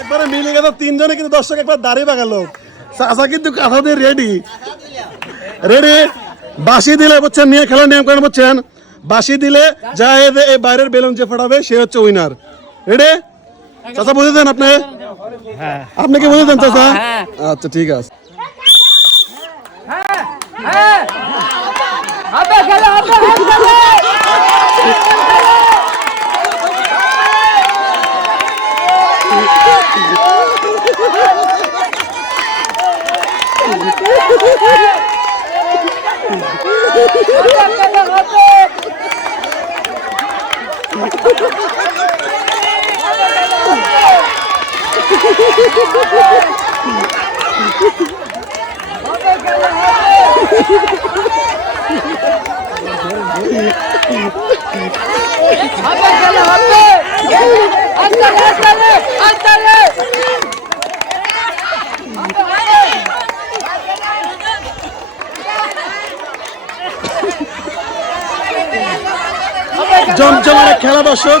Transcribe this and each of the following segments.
একবারে মিলে গেল তিনজনে কিন্তু দর্শক একবার দাঁড়িয়ে বাগালো চাষা কিন্তু কাঁথা দিয়ে রেডি রেডি বাসি দিলে বুঝছেন, নিয়ে খেলার নিয়ম করেন বলছেন বাসি দিলে যা এই বাইরের বেলুন যে ফোটাবে, সে হচ্ছে উইনার রেডি চাচা বুঝে দেন আপনি আপনি কি বুঝে দেন চাচা আচ্ছা ঠিক আছে জমজমার খেলা দর্শক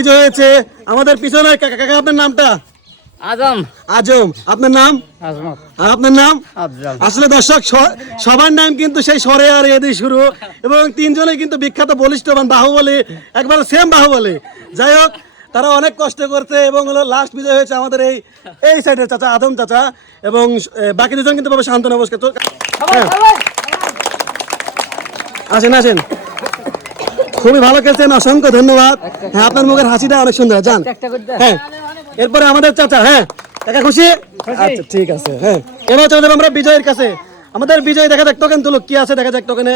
বিজয় হয়েছে? আমাদের পিছনে কাকা আপনার নামটা? আজম। আজম। আপনার নাম? আর আপনার নাম? আসলে দর্শক সবার নাম কিন্তু সেই সরে আর এদি শুরু। এবং তিনজনে কিন্তু বিখ্যাত বলিষ্ঠবান বাহুবলী একবার সেম বাহুবলী। যাই হোক তারা অনেক কষ্ট করছে এবং হলো লাস্ট বিজয় হয়েছে আমাদের এই এই সাইডের চাচা আদম চাচা। এবং বাকি দুজন কিন্তু পাবে শান্ত নমস্কার। আসেন আসেন। খুবই ভালো খেলছেন অসংখ্য ধন্যবাদ। হ্যাঁ আপনার মুখের হাসিটা অনেক সুন্দর যান হ্যাঁ এরপরে আমাদের চাচা হ্যাঁ দেখা খুশি? আচ্ছা ঠিক আছে হ্যাঁ। এবার চলে যাব আমরা বিজয়ের কাছে। আমাদের বিজয় দেখা যাক টোকেন তুলো কি আছে দেখা যাক টোকেনে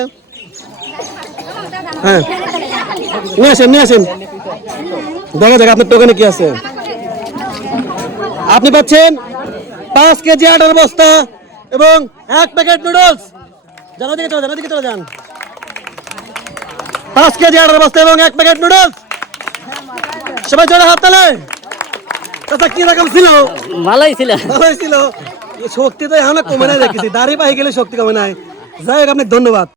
হ্যাঁ। নিয়ে আসেন নিয়ে আসেন। দেখা যাক আপনার টোকেনে কি আছে? আপনি পাচ্ছেন পাঁচ কেজি আটার বস্তা এবং এক প্যাকেট নুডলস জানা দিকে চলে যান ওদিকে চলে যান। পাঁচ কেজি আটার বস্তা এবং এক প্যাকেট নুডলস সবাই জোরে হাত তালে। চাচা কি রকম ছিল? ভালোই ছিল। ভালোই ছিল। শক্তি তো এখন কমে নাই দেখেছি। দাড়ি পাই গেলে শক্তি কমে নাই। যাই হোক আপনাকে ধন্যবাদ।